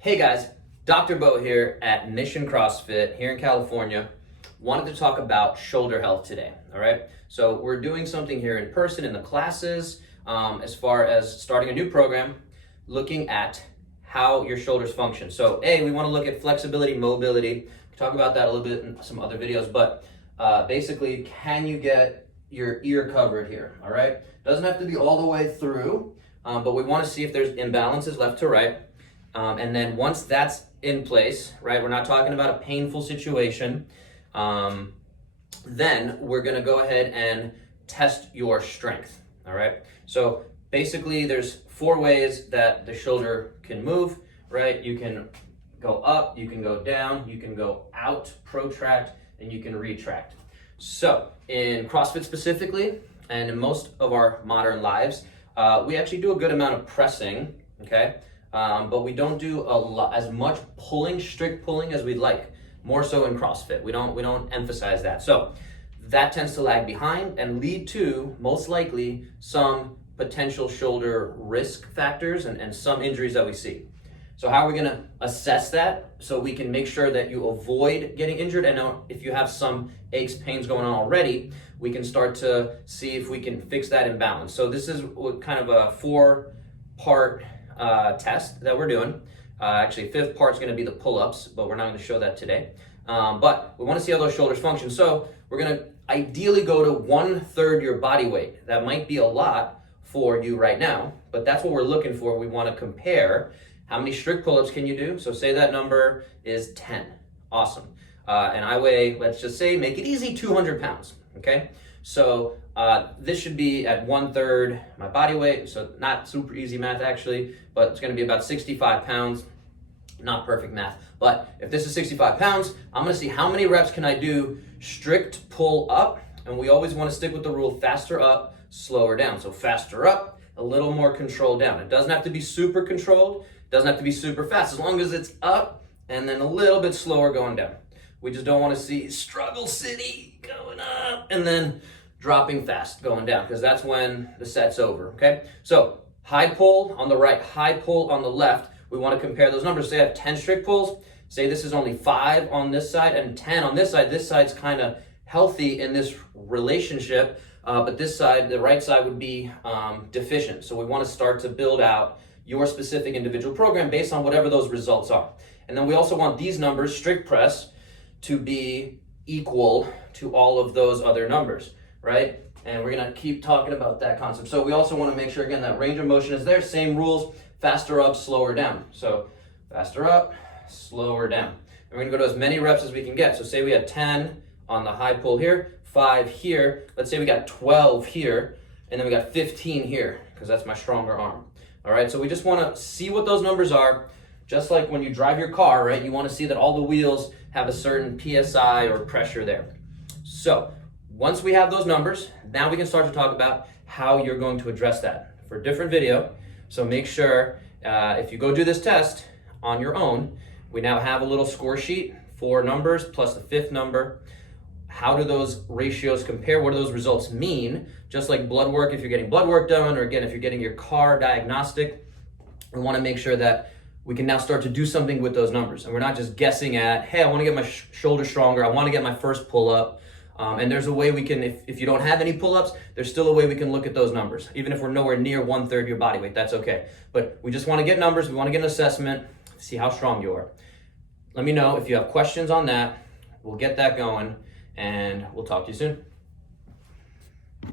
Hey guys, Dr. Bo here at Mission CrossFit here in California. Wanted to talk about shoulder health today, all right? So we're doing something here in person in the classes as far as starting a new program, looking at how your shoulders function. So we want to look at flexibility, mobility. We talk about that a little bit in some other videos, but basically, can you get your ear covered here, all right? Doesn't have to be all the way through, but we want to see if there's imbalances left to right. And then once that's in place, right, we're not talking about a painful situation, then we're gonna go ahead and test your strength, all right? So basically there's 4 ways that the shoulder can move, right? You can go up, you can go down, you can go out, protract, and you can retract. So in CrossFit specifically, and in most of our modern lives, we actually do a good amount of pressing, okay? But we don't do as much pulling, strict pulling as we'd like. More so in CrossFit. We don't emphasize that. So that tends to lag behind and lead to, most likely, some potential shoulder risk factors and some injuries that we see. So how are we gonna assess that so we can make sure that you avoid getting injured? And now if you have some aches, pains going on already, we can start to see if we can fix that imbalance. So this is kind of a 4-part test that we're doing. Actually, 5th part is going to be the pull-ups, but we're not going to show that today. But we want to see how those shoulders function. So we're going to ideally go to 1/3 your body weight. That might be a lot for you right now, but that's what we're looking for. We want to compare how many strict pull-ups can you do. So say that number is 10. Awesome. And I weigh, let's just say, make it easy, 200 pounds. Okay. So this should be at 1/3 my body weight, so not super easy math actually, but it's going to be about 65 pounds. Not perfect math, but if this is 65 pounds, I'm going to see how many reps can I do strict pull up, and we always want to stick with the rule faster up, slower down. So faster up, a little more controlled down. It doesn't have to be super controlled, doesn't have to be super fast, as long as it's up and then a little bit slower going down. We just don't want to see struggle city going up and then dropping fast going down, because that's when the set's over, okay? So high pull on the right, high pull on the left. We want to compare those numbers. Say I have 10 strict pulls. Say this is only 5 on this side and 10 on this side. This side's kind of healthy in this relationship, but this side, the right side, would be deficient. So we want to start to build out your specific individual program based on whatever those results are. And then we also want these numbers, strict press, to be equal to all of those other numbers, right? And we're gonna keep talking about that concept. So we also wanna make sure, again, that range of motion is there. Same rules, faster up, slower down. So faster up, slower down. And we're gonna go to as many reps as we can get. So say we had 10 on the high pull here, 5 here. Let's say we got 12 here, and then we got 15 here, because that's my stronger arm. All right, so we just wanna see what those numbers are. Just like when you drive your car, right? You wanna see that all the wheels have a certain PSI or pressure there. So once we have those numbers, now we can start to talk about how you're going to address that for a different video. So make sure if you go do this test on your own, we now have a little score sheet, 4 numbers plus the 5th number. How do those ratios compare? What do those results mean? Just like blood work, if you're getting blood work done, or again, if you're getting your car diagnostic, we want to make sure that we can now start to do something with those numbers. And we're not just guessing at, hey, I want to get my shoulder stronger. I want to get my first pull-up. And there's a way we can, if you don't have any pull-ups, there's still a way we can look at those numbers. Even if we're nowhere near 1/3 your body weight, that's okay. But we just want to get numbers. We want to get an assessment, see how strong you are. Let me know if you have questions on that. We'll get that going, and we'll talk to you soon.